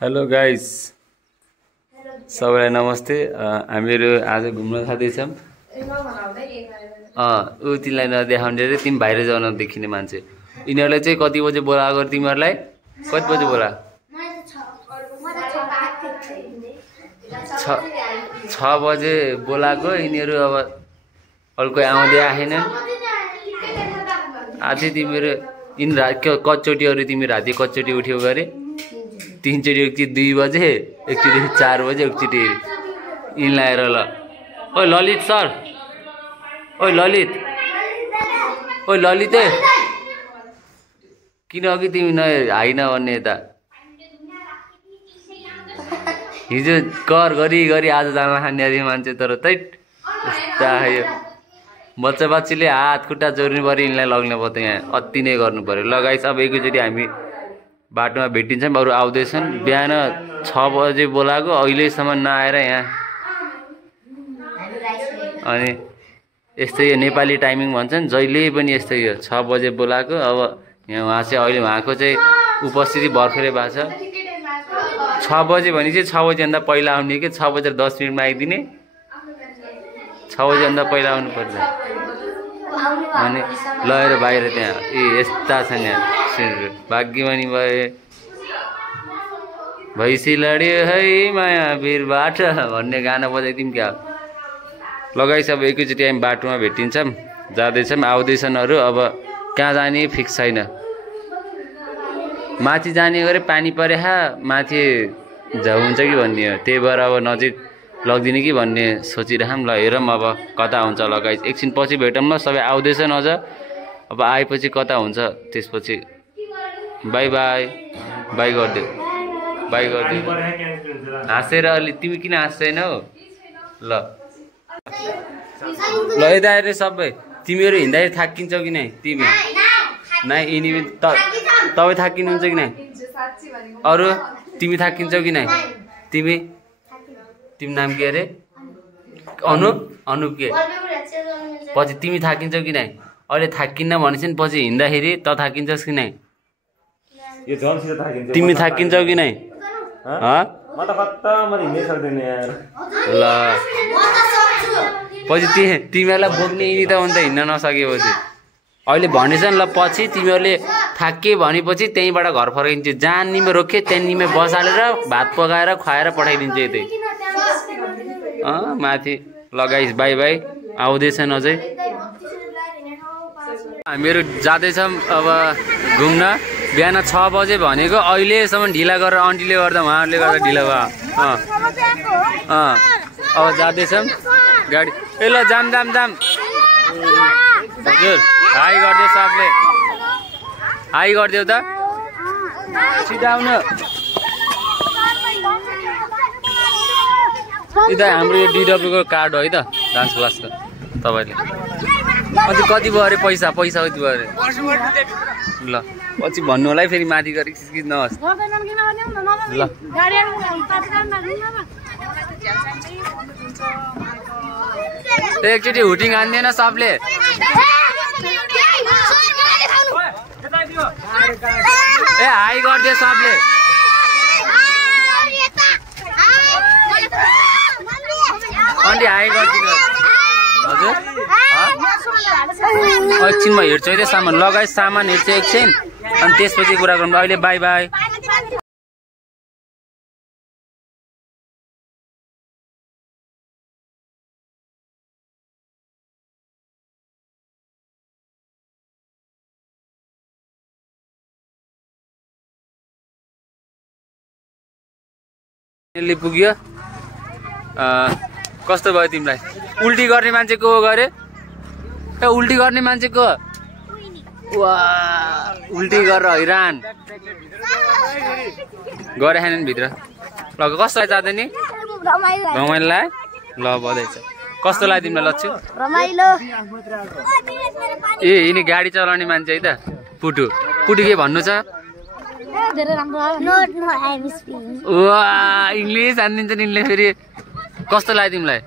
Hello guys, सबैलाई नमस्ते। हामीहरू आज घुम्न जाँदैछौँ। ऊ तिमीलाई नदेखाउने रे, तिमी बाहिर जान देखिने मान्छे। यिनीहरूले चाहिँ कति बजे बोलाएको तिमीहरूलाई? कति बजे बोला? 6 बजे बोलाएको। यिनीहरू अब अर्को आउँदै आएनन्। अझै तिमीहरू कतिचोटि तिमी राति कतिचोटि उठ्यौ गरे? 3 चोटि, एकचोटि 2 बजे, एकचोटि 4 बजे, एकचोटि यिनलाई आएर ल। ओइ ललित सर, ओइ ललित, ओइ ललित, किन अघि तिमी होइन भन्ने? यता हिजो कर गरी आज जान खाने मान्छे, तर तैट यस्ता आयो। बच्चा बच्चीले हात खुट्टा जोड्नु पऱ्यो, यिनलाई लग्नु पर्यो। यहाँ अति नै गर्नु पऱ्यो। ल गाइस, अब एकैचोटि हामी बाटोमा भेटिन्छौँ। अरू आउँदैछन्। बिहान 6 बजे बोलाएको, अहिलेसम्म नआएर यहाँ। अनि यस्तै यो नेपाली टाइमिङ भन्छन्, जहिले पनि यस्तै हो। 6 बजे बोलाएको। अब यहाँ उहाँ चाहिँ अहिले उहाँको चाहिँ उपस्थिति भर्खरै भएको छ। 6 बजे भनेपछि 6 बजेभन्दा पहिला आउने कि 6 बजेर 10 मिनटमा आइदिने? 6 बजेभन्दा पहिला आउनु पर्छ। अनि लगेर बाहिर त्यहाँ यस्ता छन् यहाँ सिनहरू। भाग्यमानी भए भैँसी लड्यो है माया वीरबाट भन्ने गाना बजाइदिउँ क्या? लगाइस। अब एकैचोटि हामी बाटोमा भेटिन्छौँ। जाँदैछौँ, आउँदैछन् अरू। अब कहाँ जाने फिक्स छैन। माथि जाने गरे पानी परे माथि जाउँ हुन्छ कि भन्ने हो। त्यही भएर अब नजिक लगिदिने कि भन्ने सोचिरहौँ। ल हेरौँ अब कता हुन्छ। लगाइस एकछिन पछि भेटौँ ल। सबै आउँदैछन् अझ। अब आएपछि कता हुन्छ त्यसपछि बाई बाई बाई गरिदेऊ, बाई गरिदेऊ। हाँसेर अलि। तिमी किन हाँस्दैनौ? ल ल यता हेर्ने सबै। तिमीहरू हिँड्दाखेरि थाकिन्छौ कि नै? तिमी नै यिनी तपाईँ थाकिनुहुन्छ कि नै? अरू तिमी थाकिन्छौ कि नै? तिमी नाम के अरे? अनुप के? पछि तिमी थाकिन्छौ कि नै? अहिले थाकिन्न भनेपछि पछि हिँड्दाखेरि त थाकिन्छस् कि नै? तिमी थाकिन्छौ कि नै? ल पछि तिमीहरूलाई बोक्ने यिनी त अन्त हिँड्न नसकेपछि अहिले भनेछन्। ल पछि तिमीहरूले थाके भनेपछि त्यहीँबाट घर फर्किन्छ। जहाँ निमे रोके त्यहाँ निमे बसालेर भात पकाएर खुवाएर पठाइदिन्छ यतै माथि। लगाइस बाई बाई। आउँदैछन् अझै। हामीहरू जाँदैछौँ अब घुम्न। बिहान 6 बजे भनेको अहिलेसम्म ढिला गरेर आन्टीले गर्दा उहाँहरूले गर्दा ढिला भयो। अब जाँदैछौँ गाडी। ए ल जाम जाम जाम। हजुर हाई गरिदेऊ सबले, हाई गरिदेऊ त। सिधा आउनु। यो त हाम्रो यो डिडब्ल्यूको कार्ड हो है त, डान्स क्लासको। तपाईँले अझै कति भयो अरे? पैसा कति भयो अरे? ल पछि भन्नु होला है फेरि माथि गरी नहोस्। ल एकचोटि हुटिङ हान्दैन सबले। ए हाई गरिदियो सबले। अन्टी हाई गरिदिनु। हजुर एकछिनमा हेर्छु है त सामान। लगाइ सामान हेर्छु एकछिन, अनि त्यसपछि कुरा गरौँ। अहिले बाई बाई। पुग्यो। कस्तो भयो तिमीलाई? उल्टी गर्ने मान्छे को गरे? ए उल्टी गर्ने मान्छे को? वाह उल्टी गरेर हैरान गरे खाने भित्र। ल कस्तो जाँदै नि? रमाइलो लाग्यो। ल बधाई छ। कस्तो लाग्यो तिमीलाई लक्ष्य? रमाइलो। ए यिनी गाडी चलाउने मान्छे है त? पुटु के भन्नु छ? वाह इङ्ग्लिस हानिदिन्छ यिनले फेरि। कस्तो लाग्यो तिमीलाई?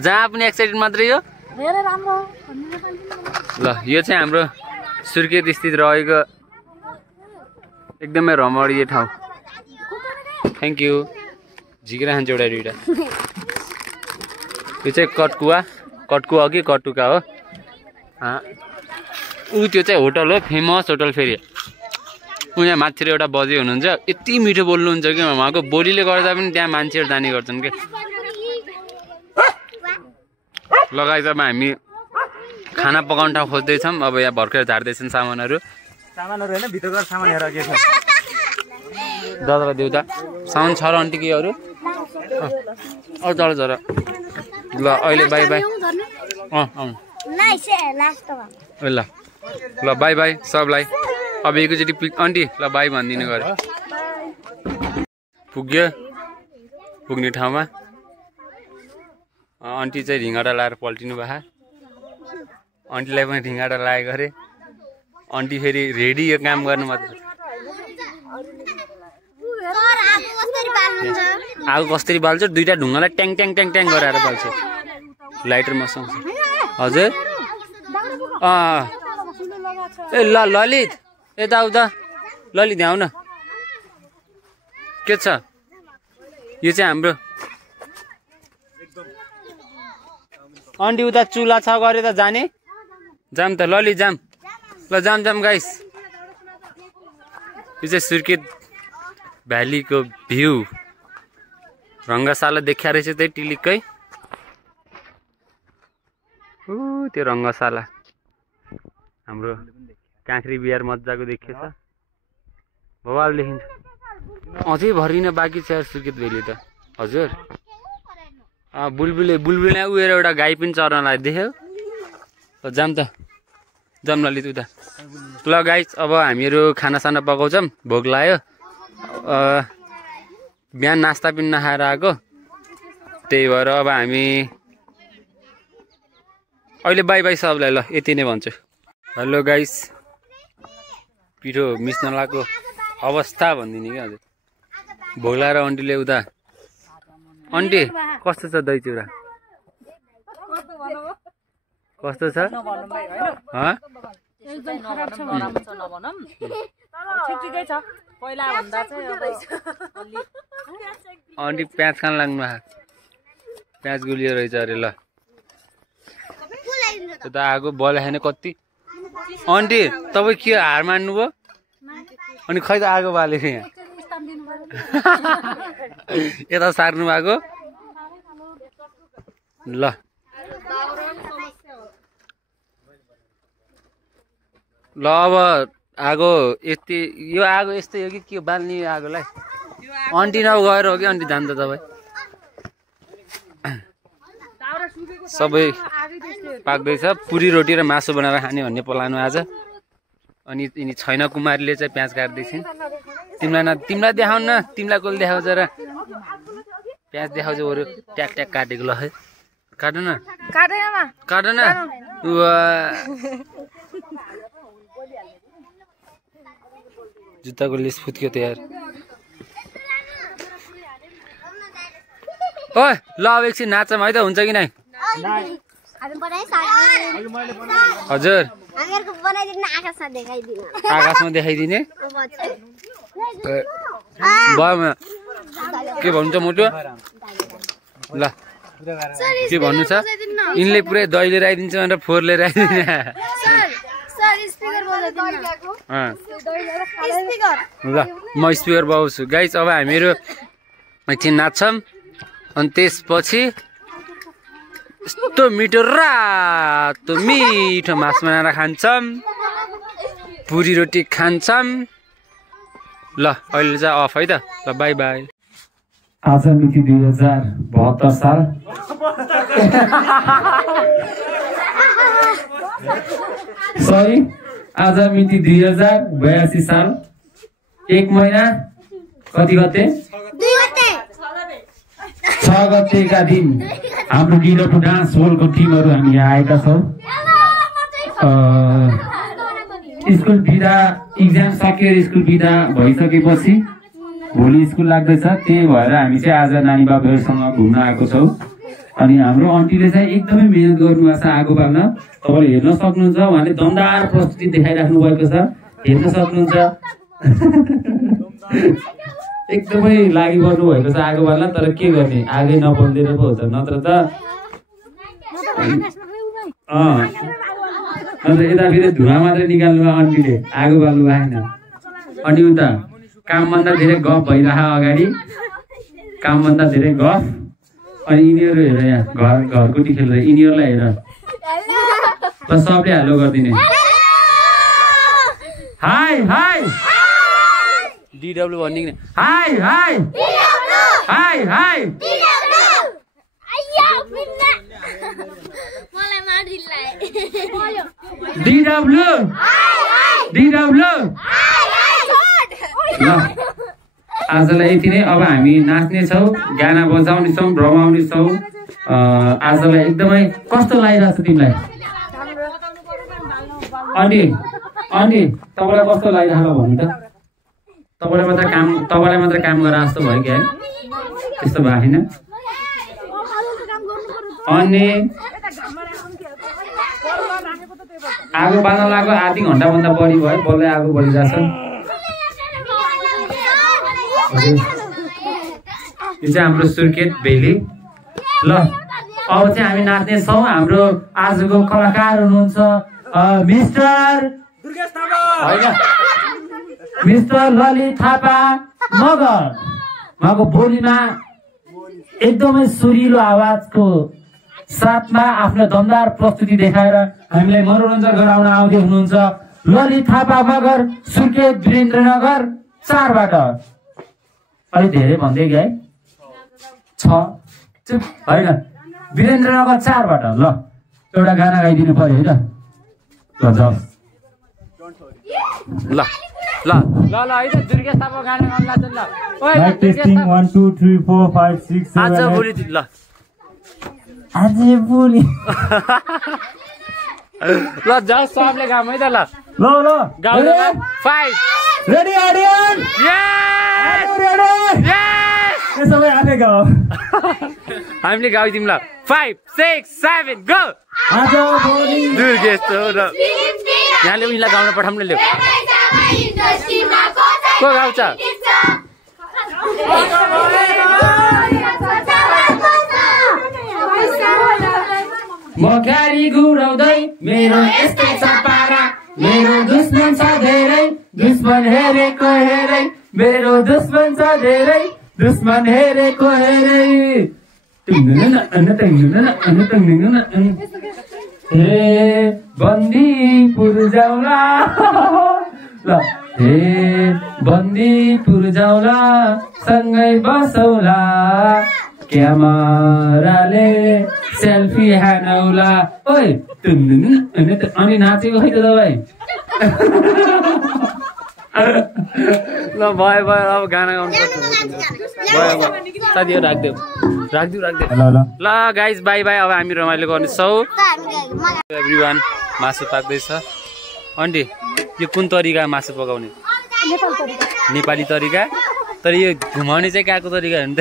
जहाँ पनि एक्साइटेड मात्रै हो। ल यो चाहिँ हाम्रो सुर्खेत स्थित रहेको एकदमै रमणीय ठाउँ। Thank you. झिकिरा खान्छ एउटा दुइटा। यो चाहिँ कटकुवा कि कटुका हो। त्यो चाहिँ होटल हो, फेमस होटल। फेरि यहाँ माथि एउटा बजे हुनुहुन्छ, यति मिठो बोल्नुहुन्छ कि उहाँको बोलीले गर्दा पनि त्यहाँ मान्छेहरू जाने गर्छन् क्या। लगाइ अब हामी खाना पकाउने ठाउँ खोज्दैछौँ। अब यहाँ भर्खर झार्दैछन् सामानहरू होइन, भित्र गएर सामान हेर के छ। दादालाई देऊ त सामान छ र आन्टी के अरू चल ल अहिले बाई बाई। ल बाई बाई सबलाई। अब एकैचोटि आन्टी ल बाई भनिदिनु गऱ्यो। पुग्ने ठाउँमा आन्टी चाहिँ ढिँगाटा लाएर पल्टिनु भयो। आन्टीलाई पनि ढिँगाटा लागेको अरे। आन्टी फेरि रेडी यो काम गर्नु मात्र। आगो कसरी बाल्छ? दुईटा ढुङ्गालाई ट्याङ ट्याङ ट्याङ ट्याङ गराएर बाल्छ लाइटर मसँग। हजुर ए ल ललित यता उता ललित यहाँ आउ न। के छ यो चाहिँ हाम्रो आन्टी उता चुला छ गरे त जाने जाम त ललित जाम ल जाम गाइस। यो चाहिँ सुर्खेत भ्यालीको भ्यू रङ्गशाला देखिया रहेछ त्यही टिलिक्कै। त्यो रङ्गशाला हाम्रो काँक्री बिहार मजाको देखिएछ। भवाल देखिन्छ। अझै भरिन बाँकी छ सुर्खेत भ्याली त। हजुर बुलबुले उएर एउटा गाई पनि चर्नलाई देख्यो। जाम त जाम ललित उता। ल गाइस अब हामीहरू खानासाना पकाउँछौँ, भोक लाग्यो। बिहान नास्ता पनि नखाएर आएको, त्यही भएर अब हामी अहिले बाई बाई सबलाई। ल यति नै भन्छु। हेलो गाइस, पिठो मिच्न लागेको अवस्था भनिदिने क्या हजुर। भोक लागेर आन्टीले उता। आन्टी कस्तो छ दही चिउरा? कस्तो छ? आन्टी प्याज खान लाग्नु भएको, प्याज गुलियो रहेछ अरे। ल त्यो त आगो बल खाने कति। आन्टी तपाईँ के हार मान्नुभयो? अनि खै त आगो बालेको यहाँ यता सार्नु भएको। ल ल अब आगो यति, यो आगो यस्तै हो कि के बाल्ने यो आगोलाई? आन्टी नौ गएर हो कि आन्टी जान्छ तपाईँ? सबै पाक्दैछ। पुरी रोटी र मासु बनाएर खाने भन्ने प्लान आज। अनि यिनी छैन कुमारीले चाहिँ प्याज काट्दैछन्। तिमीलाई देखाउन न, तिमीलाई कसले देखाउँछ र? प्याज देखाउँछ बरु ट्याक ट्याक काटेको। ल है काट न, काट न। जुत्ताको लेस फुत्क्यो त यार। ओए ल अब एकछिन नाचौँ है त, हुन्छ कि नै? हजुर आकाशमा देखाइदिने के भन्नु छ मोटो? ल के भन्नु छ? यिनले पुरै दही लिएर आइदिन्छ भनेर फोहोर लिएर आइदिने। ल म स्पिकर बजाउँछु गाइस। अब हामीहरू एकछिन नाच्छौँ अनि त्यसपछि यस्तो मिठो रातो मिठो मास बनाएर खान्छौँ, पुरी रोटी खान्छौँ। ल अहिले चाहिँ अफ है त। ल बाई बाई। आज मिति 2072 साल सरी आज मिति 2082 साल 1 महिना कति गते? 6 गतेका दिन हाम्रो डिलो टु डान्स होलको टिमहरू हामी यहाँ आएका छौँ। स्कुल बिदा इक्जाम सकेर स्कुल बिदा भइसकेपछि भोलि स्कुल लाग्दैछ, त्यही भएर हामी चाहिँ आज नानी बाबुहरूसँग घुम्न आएको छौँ। अनि हाम्रो आन्टीले चाहिँ एकदमै मेहनत गर्नुभएको छ आगो बाल्न। तपाईँले हेर्न सक्नुहुन्छ, उहाँले दमदार प्रस्तुति देखाइराख्नु भएको छ, हेर्न सक्नुहुन्छ। एकदमै लागिपर्नु भएको छ आगो बाल्न, तर के गर्ने आगै नबल्दैन पो हुन्छ, नत्र त यता फेरि धुवा मात्रै निकाल्नु आन्टीले आगो बाल्नु आएन। अनि उता कामभन्दा धेरै गफ भइरह अगाडि, कामभन्दा धेरै गफ। अनि यिनीहरू हेर यहाँ घरकुटी खेल्दै, यिनीहरूलाई हेर ल सबले हालो गरिदिने। हाई हाई DW भन्ने नि high high high high DW DW। ल आजलाई यति नै। अब हामी नाच्नेछौँ, गाना बजाउनेछौँ, रमाउनेछौँ। आजलाई एकदमै कस्तो लागिरहेको छ तिमीलाई? अनि अनि तपाईँलाई कस्तो लागिरहेको भन्नु त? तपाईँलाई मात्र काम गरेर जस्तो भयो क्या है? त्यस्तो भएको छैन। अनि आगो बाल्न लाग्यो आधी घन्टाभन्दा बढी भयो, बल्लै आगो बढिरहेछ। यो चाहिँ हाम्रो सुर्खेत भेली। ल अब चाहिँ हामी नाच्नेछौँ। हाम्रो आजको कलाकार हुनुहुन्छ मिस्टर ललित थापा मगर। उहाँको बोलीमा एकदमै सुरिलो आवाजको साथमा आफ्नो दमदार प्रस्तुति देखाएर हामीलाई मनोरञ्जन गराउन आउँदै हुनुहुन्छ ललित थापा मगर, सुर्खेत वीरेन्द्रनगर 4 बाट। अलिक धेरै भन्दै गए 6 होइन, वीरेन्द्रनगर 4 बाट। ल एउटा गाना गाइदिनु पर्यो है त। ल जाऊ ल ल ल ल है त दुर्गेश थापा गाना गाउन लाग्छ ल। ओइ टेस्टिङ 1 2 3 4 5 6 7 आज भोलि ल आज भोलि ल जाऊ सबले गाउँ है त। ल ल ल गाउँ 5 रेडी ऑडियन्स यस रेडी यस ये सबै आफै गाऊ हामीले गाइदिउँ ल 5 6 7 गो। आज भोलि दुर्गेश र यहाँले उनीलाई गाउन पठाउँ न। ल्याऊ को गाउँछ? म गाडी गुडाउँदै मेरो यस्तै छ पारा, मेरो दुश्मन छ धेरै, दुश्मन हेरेको हेरै, मेरो दुश्मन छ धेरै, दुश्मन हेरेको हेरै। हे बन्दीपुर जाउला ल, हे बन्दीपुर जाउला सँगै बसौला, क्यामेराले सेल्फी हानौला। ओइ अनि नाचेको खै त तपाईँ? ल भयो भयो अब गाना गाउनु पर्छ। भयो भयो साथीहरू राखिदेऊ राखिदेऊ राखिदेऊ। ल ल ल गाइज बाई बाई। अब हामी रमाइलो गर्नेछौँ। एभ्रिवान मासु पाक्दैछ। आन्टी यो कुन तरिका मासु पकाउने? नेपाली तरिका। तर यो घुमाउने चाहिँ कहाँको तरिका हो नि त?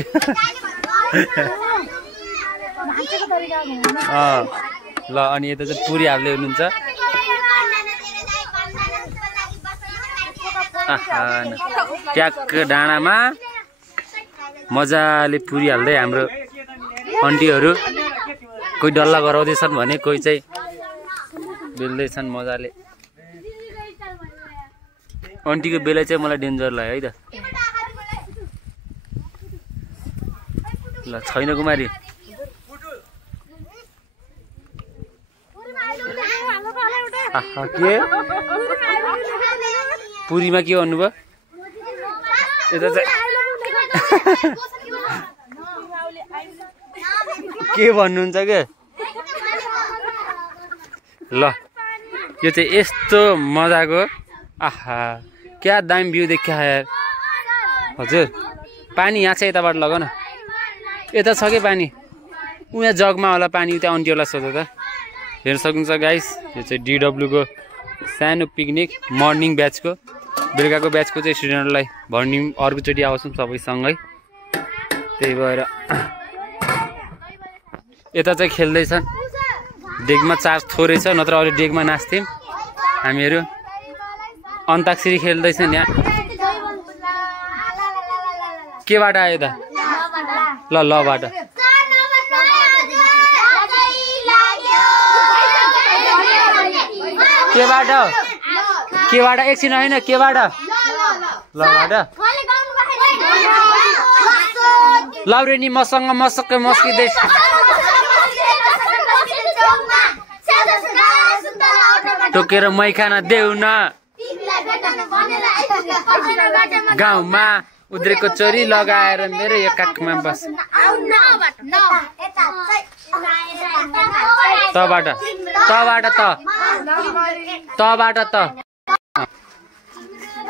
ल अनि यता चाहिँ पुरी हाल्दै हुनुहुन्छ। ट्याक डाँडामा मजाले पुरी हाल्दै हाम्रो आन्टीहरू कोही डल्ला गराउँदैछन् भने कोही चाहिँ बेल्दैछन् मजाले। आन्टीको बेला चाहिँ मलाई डेन्जर लाग्यो है त। ल छैन कुमारी के पुरीमा के भन्नुभयो? यता चाहिँ के भन्नुहुन्छ के? ल यो चाहिँ यस्तो मजाको आहा क्या दामी भ्यू देखिया यार। हजुर पानी यहाँ चाहिँ यताबाट लग न, यता छ कि पानी? उहाँ जगमा होला पानी, त्यहाँ आन्टीहरूलाई सोध्यो त। हेर्न सक्नुहुन्छ गाइस, यो चाहिँ DW को सानो पिकनिक मर्निङ ब्याचको। बेलुकाको ब्याचको चाहिँ स्टुडेन्टहरूलाई भन्ने अर्कोचोटि आउँछौँ सबैसँगै। त्यही भएर यता चाहिँ खेल्दैछन्। डेकमा चार्ज थोरै छ, नत्र अहिले डेकमा नाच्थ्यौँ हामीहरू। अन्ताक्षरी खेल्दैछन् यहाँ। केबाट आयो त लबाट केबाट एकछिन होइन केबाट लबाट लाउरेनी मसँग मसक्कै मस्किँदैछ टोकेर मै खान देऊ न गाउँमा उद्रेको चोरी लगाएर मेरो यो काखमा बस तबाट त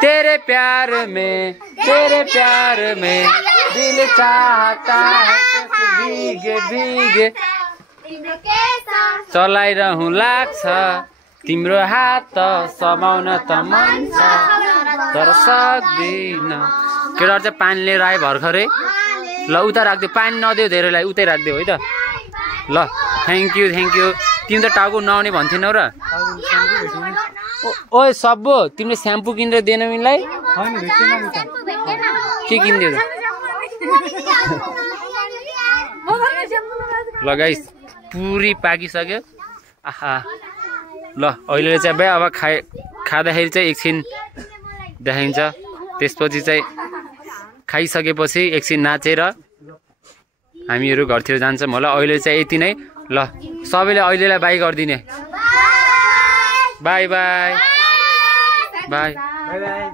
तेरे प्यार में दिल चाहता है भीगे भीगे चलाइरहँ लाग्छ तिम्रो हात समाउन त मन छ तर सक्दिन केटाहरू चाहिँ पानी लिएर आयो भर्खरै ल उता राखिदियो पानी नदियो धेरैलाई उतै राखिदियो है त ल थ्याङ्क यू तिमी त टाउको नआउने भन्थेनौ र ओए सब्बो तिमीले स्याम्पू किनेर दिएन मिलाई के किनिदियो ल गाइस पुरी पाकिसक्यो आहा ल अहिले चाहिँ बे अब खाँदाखेरि चाहिँ एकछिन देखाइन्छ त्यसपछि चाहिँ खाइसकेपछि एकछिन नाचेर हामीहरू घरतिर जान्छौँ होला अहिले चाहिँ यति नै ल सबैले अहिलेलाई बाई गरिदिने बाई बाई बाई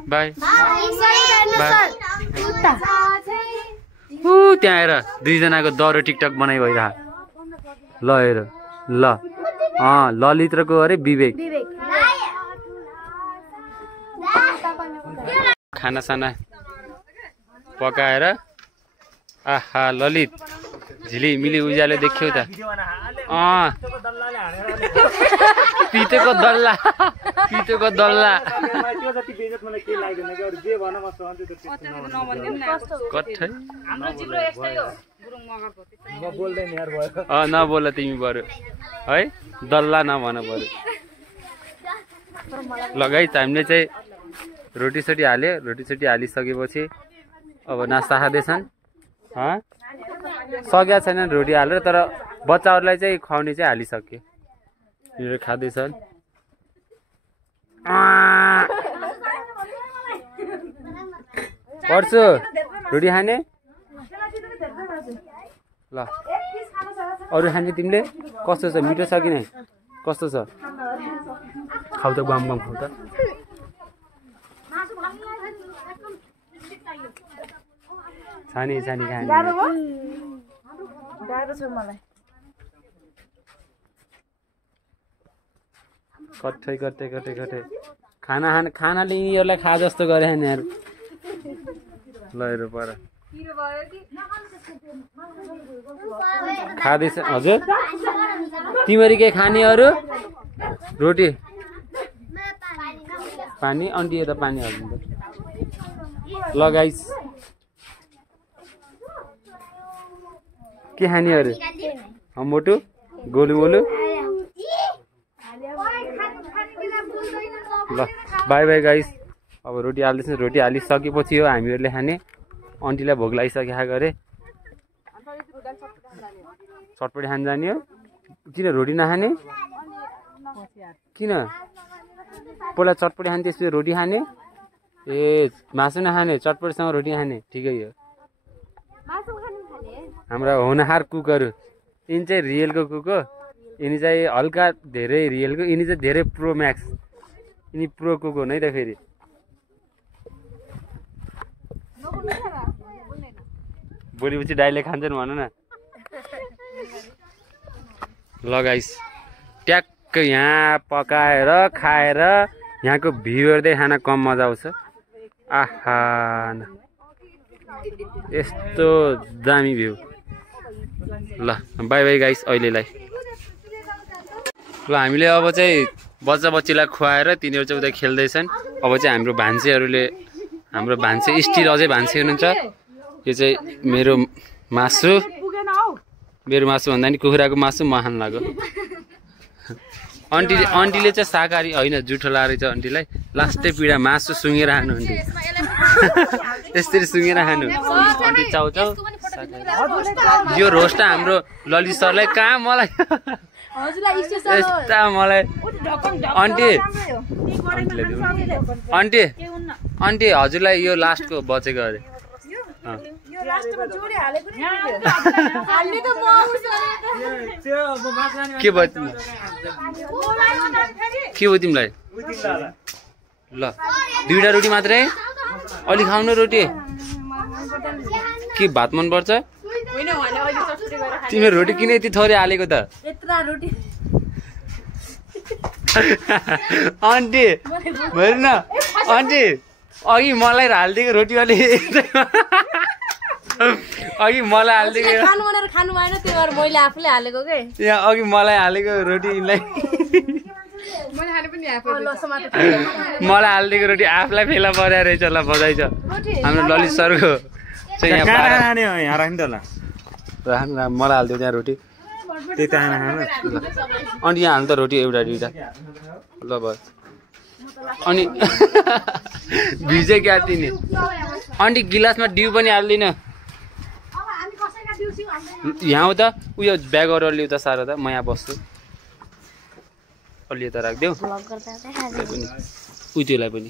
बाई त्यहाँ हेर दुईजनाको दरो टिकटक बनाइ भइरह ल हेर ल ललित र को अरे विवेक खाना साना पकाएर आहा ललित झिलिमिली उज्यालो देख्यौ त पितेको दल्ला नबोल तिमी बरु है दल्ला नभन बरु लगाइ हामीले चाहिँ रोटी हालिसकेपछि अब नास्ता खाँदैछन् सकेका छैनन् रोटी हालेर तर बच्चाहरूलाई चाहिँ खुवाउने चाहिँ हालिसक्यो यो खाँदैछन् पर्छु रोटी खाने ल अरू खाने तिमीले कस्तो छ मिठो छ कि नै कस्तो छ खाउ त गम खाउ त छानी खाने कठै खानाले यिनीहरूलाई खा जस्तो गरे यिनीहरू ल हेर पर खाँदैछ हजुर तिमीहरू के खाने अरू रोटी पानी अन्टी यता पानी हाल्नु लगाइस के खाने अरू मोटु गोलु बोलु ल बाई बाई गाइस अब रोटी हाल्दैछ रोटी हालिसकेपछि हो हामीहरूले खाने अन्टीलाई भोग लागिसकेका गरे चटपटी खान जाने हो किन रोटी नखाने किन पहिला चटपटी खाने त्यसपछि रोटी खाने ए मासु नखाने चटपटीसँग रोटी खाने ठिकै हो हाम्रा होनहार कुकहरू यिनी चाहिँ रियलको कुक हो यिनी चाहिँ हल्का धेरै रियलको यिनी चाहिँ धेरै प्रो म्याक्स यिनी प्रो कुक हो नै त फेरि भोलिपछि डाइले खान्छन् भन न लगाइस ट्याक्क यहाँ पकाएर खाएर यहाँको भ्यू हेर्दै खान कम मजा आउँछ आहा यस्तो दामी भ्यू ल बाई बाई गाइस अहिलेलाई ल हामीले अब चाहिँ बच्चाबच्चीलाई खुवाएर तिनीहरू चाहिँ उता खेल्दैछन् अब चाहिँ हाम्रो भान्से स्टिल अझै भान्से हुनुहुन्छ यो चाहिँ मेरो मासु भन्दा नि कुखुराको मासु महान लाग्यो अन्टीले चाहिँ शाकाहारी होइन जुठो लाएर चाहिँ अन्टीलाई लास्टै पीडा मासु सुँगेर खानु अन्टी यसरी सुँगेर खानु अनि चाउचाउ यो रोस्ट हाम्रो ललित सरलाई कहाँ मलाई यस्ता मलाई आन्टी हजुरलाई यो लास्टको बचेको अरे के भयो तिमीलाई ल 2टा रोटी मात्रै अलि खाउनु रोटी के भात मन पर्छ तिम्रो रोटी किन यति थोरै हालेको त आन्टी हेर्नु न आन्टी अघि मलाई हालिदिएको रोटी अलि अघि मलाई हालिदिएको यहाँ अघि मलाई हालेको रोटी यिनलाई मलाई हालिदिएको रोटी आफूलाई फेला परेर रहेछ ल बधाई छ हाम्रो ललित सरको चाहिँ यहाँ राख्नु त ल राख्नु मलाई हालिदियो त्यहाँ रोटी त्यही त अनि यहाँ हाल्नु त रोटी एउटा 2टा ल भयो अनि भिजे क्या तिनी आन्टी गिलासमा डिउ पनि हाल्दिन यहाँ हो त उयो ब्यागहरू लिउ त साह्रो त म यहाँ बस्छु अलि यता राखिदेऊ उयोलाई पनि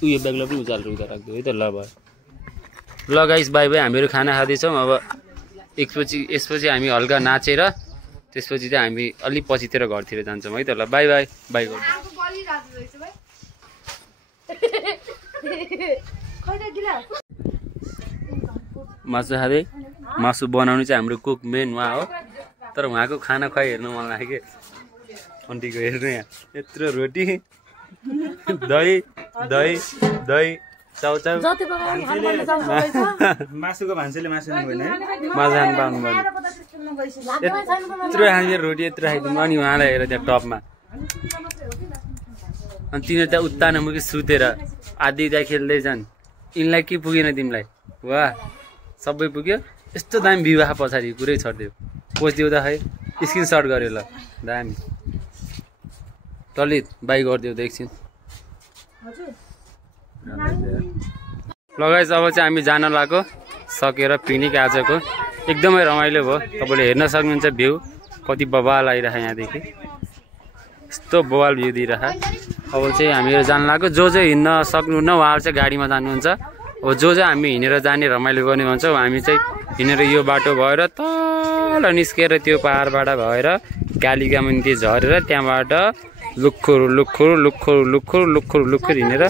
उयो ब्यागलाई पनि उचालेर उता राखिदेऊ है त ल भयो ल गाइस बाई बाई हामीहरू खाना खाँदैछौँ अब यसपछि हामी हल्का नाचेर त्यसपछि चाहिँ हामी अलि पछितिर घरतिर जान्छौँ है त ल बाई बाई बाई मासु खाँदै मासु बनाउनु चाहिँ हाम्रो कुक मेन उहाँ हो तर उहाँको खाना खुवाइ हेर्नु मन लाग्यो कि आन्टीको हेर्नु यहाँ यत्रो रोटी दही दही दही चाउचाउ मासुको भान्सेले मासु खानु मासु खानु पाउनु पर्ने यत्रो खाने रोटी यत्रो खाइदिनु अनि उहाँलाई हेर त्यहाँ टपमा अनि तिनीहरू त्यहाँ उत्तानमुखी सुतेर आधी त्यहाँ खेल्दैछन् यिनलाई के पुगेन तिमीलाई वाह सबै पुग्यो यस्तो दामी विवाह पछाडि पुरै छरिदियो पोस्दियो त खै स्क्रिनसट गर्यो ल दामी ललित बाई गरिदियो त एकछिन लगाइस अब चाहिँ हामी जान लाग्यो सकेर पिकनिक आजको एकदमै रमाइलो भयो तपाईँले हेर्न सक्नुहुन्छ भ्यू कति बवाल आइरहेको यहाँदेखि यस्तो बवाल भ्यू दिइरह अब चाहिँ हामीहरू जान लाग्यो जो हिँड्न सक्नुहुन्न उहाँहरू चाहिँ गाडीमा जानुहुन्छ अब जो हामी हिँडेर जाने रमाइलो गर्ने भन्छ हामी चाहिँ हिँडेर यो बाटो भएर तल निस्केर त्यो पहाडबाट भएर कालिका मन्दिर झरेर त्यहाँबाट लुखुर लुखुर लुखुर लुखुर लुखुर लुखुर हिँडेर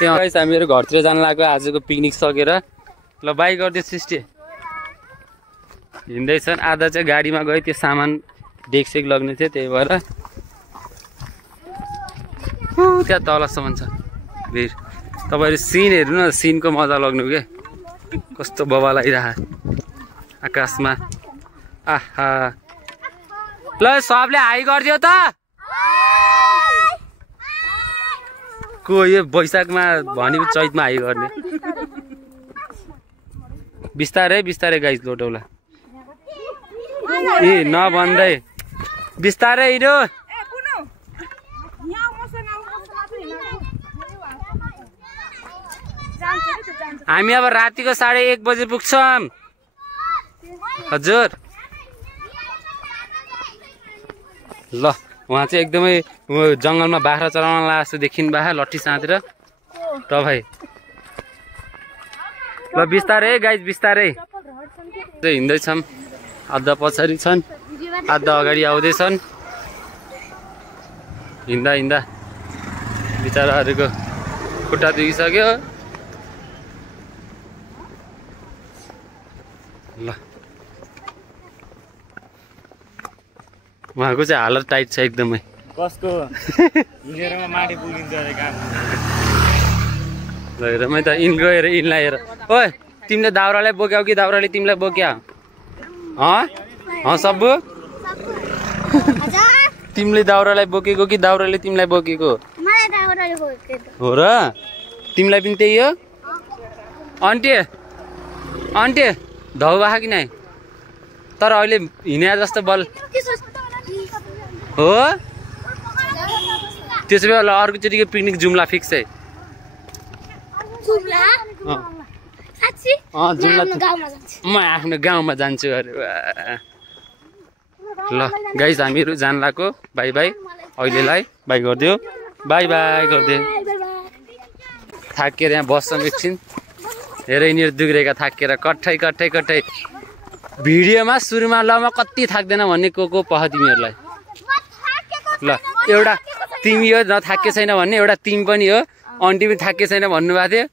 त्यहाँ हामीहरू घरतिर जान लाग्यो आजको पिकनिक सकेर ल बाई गरिदियो सृष्टि हिँड्दैछन् आधा चाहिँ गाडीमा गयो त्यो सामान डेकसेक लग्ने थियो त्यही भएर त्यहाँ तलसम्म छ भिड तपाईँहरू सिन हेर्नु न सिनको मजा लग्नु के कस्तो बवाल आइरह आकाशमा आहा ल सबले हाई गरिदियो त को यो वैशाखमा भने चैतमा हाई गर्ने बिस्तारै बिस्तारै गाइस लोटौला ए नभन्दै बिस्तारै हिँड्यो हामी अब रातिको 1:30 बजे पुग्छौँ हजुर ल उहाँ चाहिँ एकदमै जङ्गलमा बाख्रा चराउन लाग्छ जस्तो देखिनु भए लट्ठी साँधेर त भाइ ल बिस्तारै गाइस बिस्तारै हिँड्दैछौँ आधा पछाडि छन् आधा अगाडि आउँदैछन् हिँड्दा हिँड्दा बिचराहरूको खुट्टा दुखिसक्यो ल उहाँको चाहिँ हालत टाइट छ एकदमै कसको हिँडेरमा माथि पुगिन्छ अरे काम हेरमै त इन गएर इनलाई हेर ओए तिमीले दाउरालाई बोक्यौ कि दाउराले तिमीलाई बोक्या सब्बु तिमीले दाउरालाई बोकेको कि दाउराले तिमीलाई बोकेको हो र तिमीलाई पनि त्यही हो आन्टी आन्टी धौ भा कि नै तर अहिले हिँडे जस्तो बल हो त्यसो भए अर्कोचोटिको पिकनिक जुम्ला फिक्स है म आफ्नो गाउँमा जान्छु अरे ल गाइस हामीहरू जान लाग्यो बाई बाई अहिलेलाई बाई गरिदियो बाई बाई गरिदियो थाकेर यहाँ बस्छौँ एकछिन हेर यिनीहरू दुग्रेका थाकेर कट्ठै कट्ठै कट्ठै भिडियोमा सुरुमा ल म कति थाक्दैन भन्ने को पह तिमीहरूलाई ल एउटा तिमी हो नथाके छैन भन्ने एउटा तिमी पनि हो आन्टी पनि थाके छैन भन्नुभएको थियो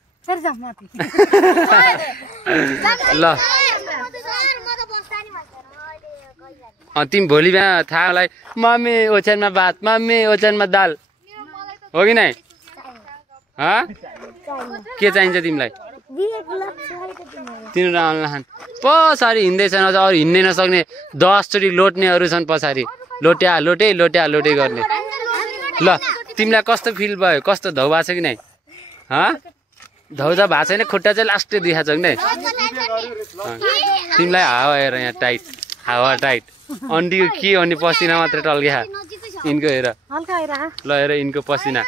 ल तिमी भोलि बिहान थाहा होला मम्मी ओछ्यानमा भात मम्मी ओछ्यानमा दाल हो कि नै के चाहिन्छ तिमीलाई तिनीहरू आउनु पछाडि हिँड्दैछ न अरू हिँड्नै नसक्ने 10 चोटि लोट्नेहरू छन् पछाडि लोट्या लोटे लोट्या लोटे गर्ने ल तिमीलाई कस्तो फिल भयो कस्तो धौ भएको छ कि नै धौ त भएको छैन खुट्टा चाहिँ लास्टै देखाएको छ कि नै तिमीलाई हावा हेर यहाँ टाइट हावा टाइट अन्डीको के अनि पसिना मात्रै टल्क्या यिनको हेर ल हेर यिनको पसिना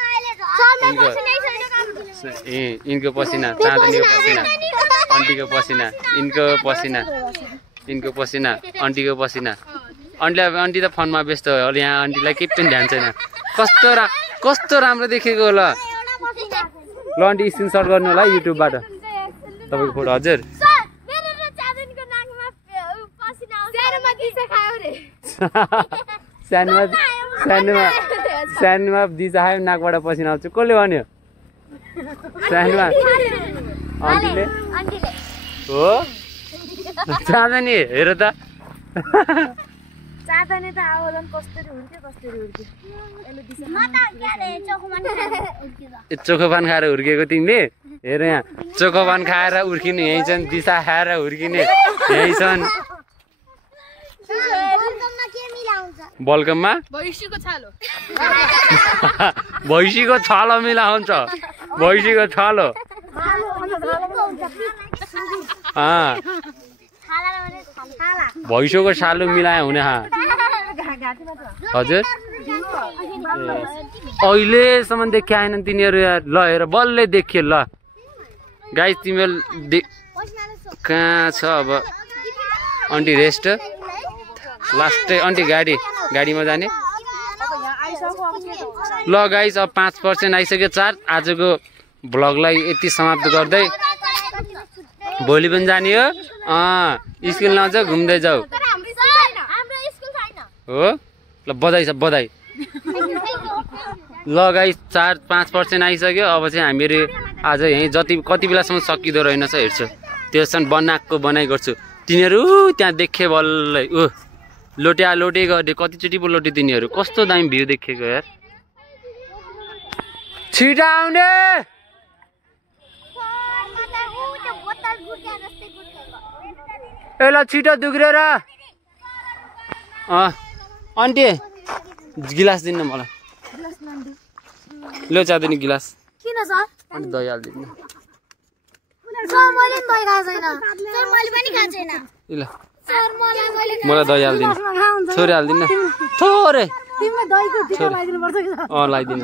यिनको पसिना चाँदनीको पसिना अन्टीको पसिना यिनको पसिना यिनको पसिना अन्टीको पसिना अन्टी त फोनमा व्यस्त हो अहिले यहाँ अन्टीलाई केही पनि ध्यान छैन कस्तो राम्रो देखेको ल ल अन्टी स्क्रिनसट गर्नु होला युट्युबबाट तपाईँको फोटो हजुर सानोमा दिशा खायो नाकबाट पसिना आउँछ कसले भन्यो सानोमा अन्टीले हो चाँदनी हेर त चोखोपान खाएर हुर्केको तिमीले हेर यहाँ चोखोपान खाएर उर्किने यहीँ छन् दिशा खाएर हुर्किने यहीँ छन् बल्कममा भैँसीको छालो मिलाउँछ भैँसीको छालो भैँसीको छालो मिलायो हुने हजुर अहिलेसम्म देखि आएनन् तिनीहरू यार ल हेर बल्लै देखियो ल गाइस तिमीहरू कहाँ छ अब अन्टी रेस्ट लास्टै अन्टी गाडीमा जाने ल गाइस अब 5% आइसक्यो चार्ज आजको भ्लगलाई यति समाप्त गर्दै भोलि पनि जाने हो स्कुल नजाऊ घुम्दै जाऊ हो ल बधाई छ बधाई ल गाइस 4-5% आइसक्यो अब चाहिँ हामीहरू आज यहीँ कति बेलासम्म सकिँदो रहेनछ हेर्छु त्यसमा बनाएको बनाइ गर्छु तिनीहरू त्यहाँ देखे बल्लै लोट्या लोटे गर्ने कतिचोटि पो लोटे तिनीहरू कस्तो दामी भ्यू देखेको यार छिटो आउने ए ल छिटो दुग्रेर आन्टी गिलास दिनु मलाई लो चाँदनी गिलास किन सर अन्त दही हालिदिनु सर मैले दही खाएको छैन सर मैले पनि खाएको छैन ल सर मैले मलाई दही हालिदिनु छोरी हालिदिनु थोरै तिमीले दहीको टिका लगाइदिनु पर्छ कि लगाइदिनु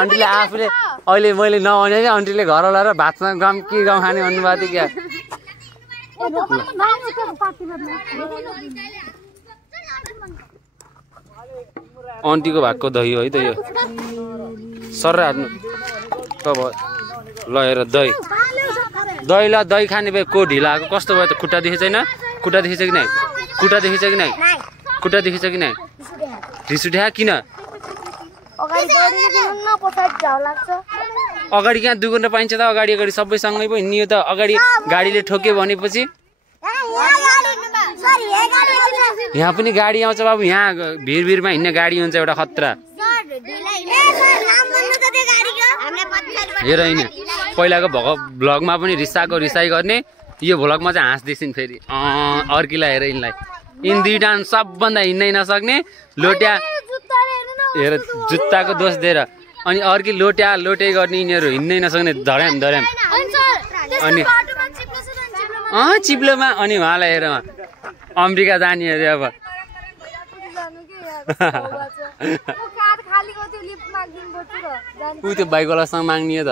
आन्टीले आफूले अहिले मैले नभने कि आन्टीले घर ल्याएर भातसँग गाउँ के गाउँ खाने भन्नुभएको थियो क्या आन्टीको भएको दही हो है त यो सर हाट्नु त भयो ल हेर दही ल दही खाने भए को ढिला आएको कस्तो भयो त खुट्टा देखेछ छैन खुट्टा देखेछ कि नै खुट्टा देखेछ कि नै खुट्टा देखेछ कि नै रिस उठ्या किन अगाडि कहाँ दुगुर्न पाइन्छ त अगाडि सबैसँगै पो हिँड्ने त अगाडि गाडीले ठोक्यो भनेपछि यहाँ पनि गाडी आउँछ बाबु यहाँ भिडमा हिँड्ने गाडी हुन्छ एउटा खतरा हेर यिनी पहिलाको भ्लगमा पनि रिसाई गर्ने यो भ्लगमा चाहिँ हाँस्दैछन् फेरि अर्कीलाई हेर यिनलाई यिन दुईटा सबभन्दा हिँड्नै नसक्ने लोट्या हेर जुत्ताको दोष दिएर अनि अर्की लोटे गर्ने यिनीहरू हिँड्नै नसक्ने धर्याम अनि चिप्लोमा अनि उहाँलाई हेर अमेरिका जाने अरे अब ऊ त्यो बाइकवालासँग माग्ने त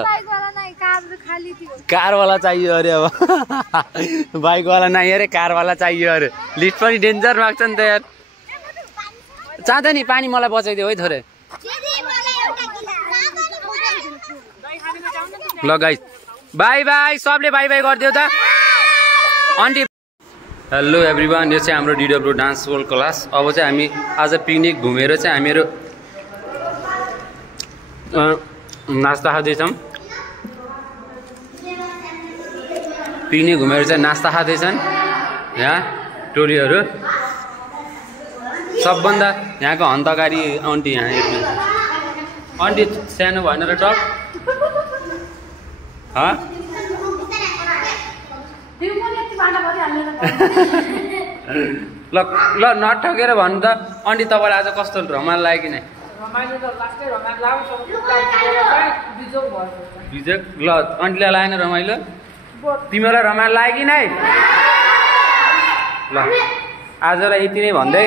कार वाला चाहियो अरे अब बाइक वाला नहीं अरे कार वाला चाहियो अरे लिफ्ट पनि डेन्जर माग्छ नि त यार चाहन्छ नि पानी मलाई बचाइदियो है थोरै ल गाइस बाई बाई सबले बाई बाई गरिदियो त आन्टी हेलो एभ्रिवान यो चाहिँ हाम्रो डिडब्ल्यू डान्स वर्ल्ड क्लास अब चाहिँ हामी आज पिकनिक घुमेर चाहिँ हामीहरू नास्ता खाँदैछौँ पिकनिक घुमेर चाहिँ नास्ता खाँदैछन् यहाँ टोलीहरू सबभन्दा यहाँको हन्तकारी आन्टी यहाँ हेर्नु आन्टी सानो भएन र टप ल ल नठगेर भन्नु त आन्टी तपाईँलाई आज कस्तो रमाइलो लाग्यो कि नै बिजोक ल आन्टीलाई लागेन रमाइलो तिमीलाई रमाइलो लाग्यो कि नै ल आजलाई यति नै भन्दै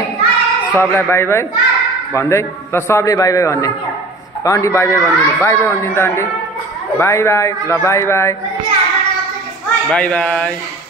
सबलाई बाई बाई भन्दै ल सबले बाई बाई भन्ने आन्टी बाई बाई भनिदिनु बाई बाई भनिदिनु त आन्टी बाई बाई ल बाई बाई बाई बाई